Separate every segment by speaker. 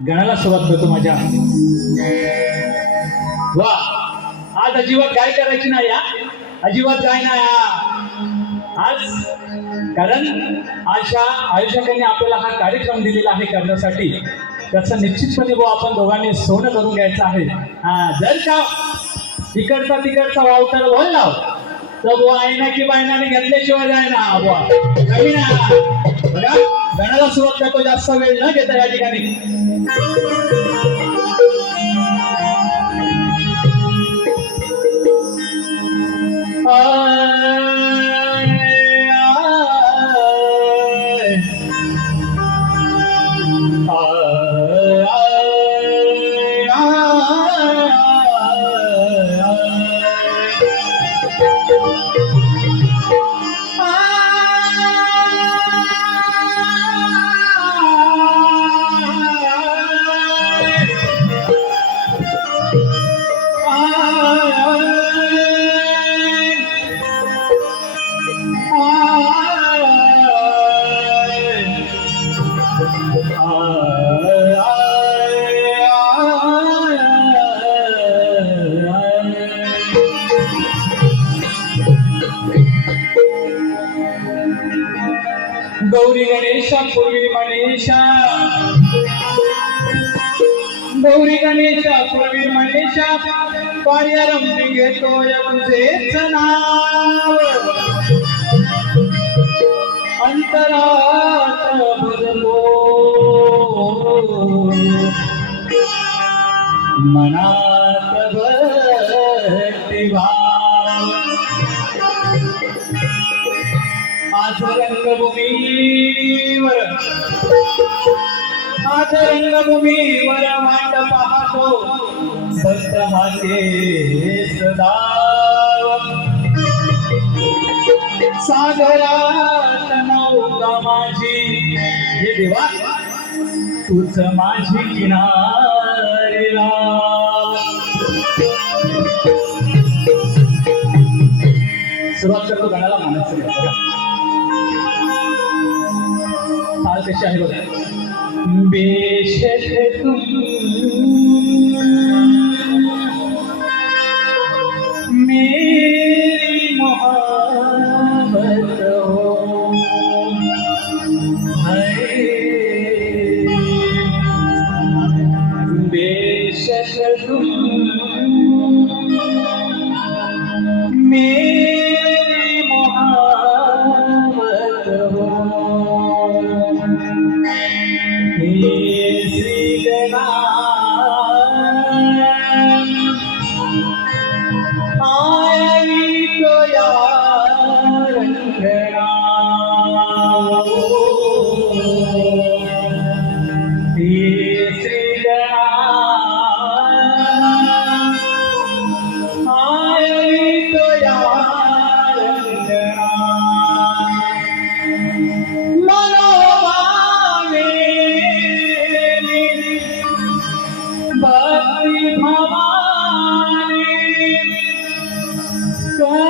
Speaker 1: गणाला सुरुवात करतो माझ्या. वा. आज अजिबात काय करायची नाही अजिबात काय नाही आज कारण अशा आयोजकांनी आपल्याला हा कार्यक्रम दिलेला आहे करण्यासाठी. त्याचं निश्चितपणे बुवा आपण दोघांनी सोनं करून घ्यायचं आहे. हा जर का इकडचा तिकडचा वाव तर वळ लाव तर बुवा आईना की बायनाने घेतल्याशिवाय जाय ना बुवा कमी बघा गणाला सुरुवात करतो जास्त वेळ न घेता या ठिकाणी. Thank you. गौरी गणेशा पूर्वी मणेशा गौरी गणेशा पूर्वी मणेशा कार्यारंभी घेतो तुझेच नाव. अंतरात भरलो. मना रंगभूमीवर आज रंगभूमीवर वाट पाहतो. संत हाते सदाव. सागरात नौका माझी. हे देवा तूच माझी किनारीला सुरुवात करतो गाण्याला मानस বেশে তুমি Christ.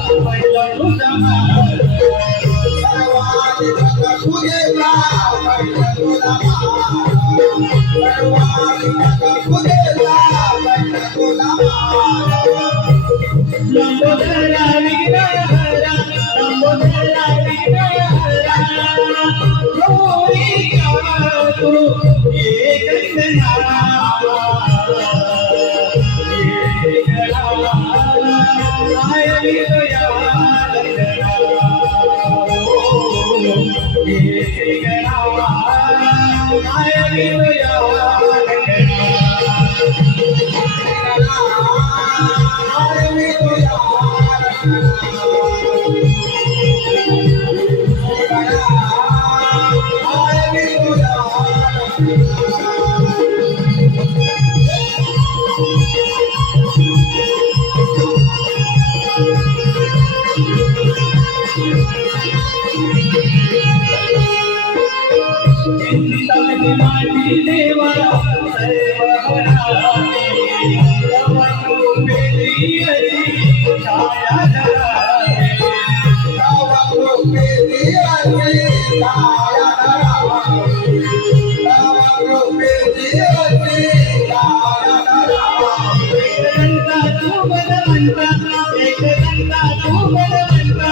Speaker 1: ஏ கண்ணனாரா entra, entra, entra,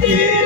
Speaker 1: Yeah.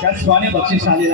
Speaker 1: त्यात स्वाने बक्षीस आलेलं आहे.